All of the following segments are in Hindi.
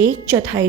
1/4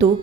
2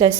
10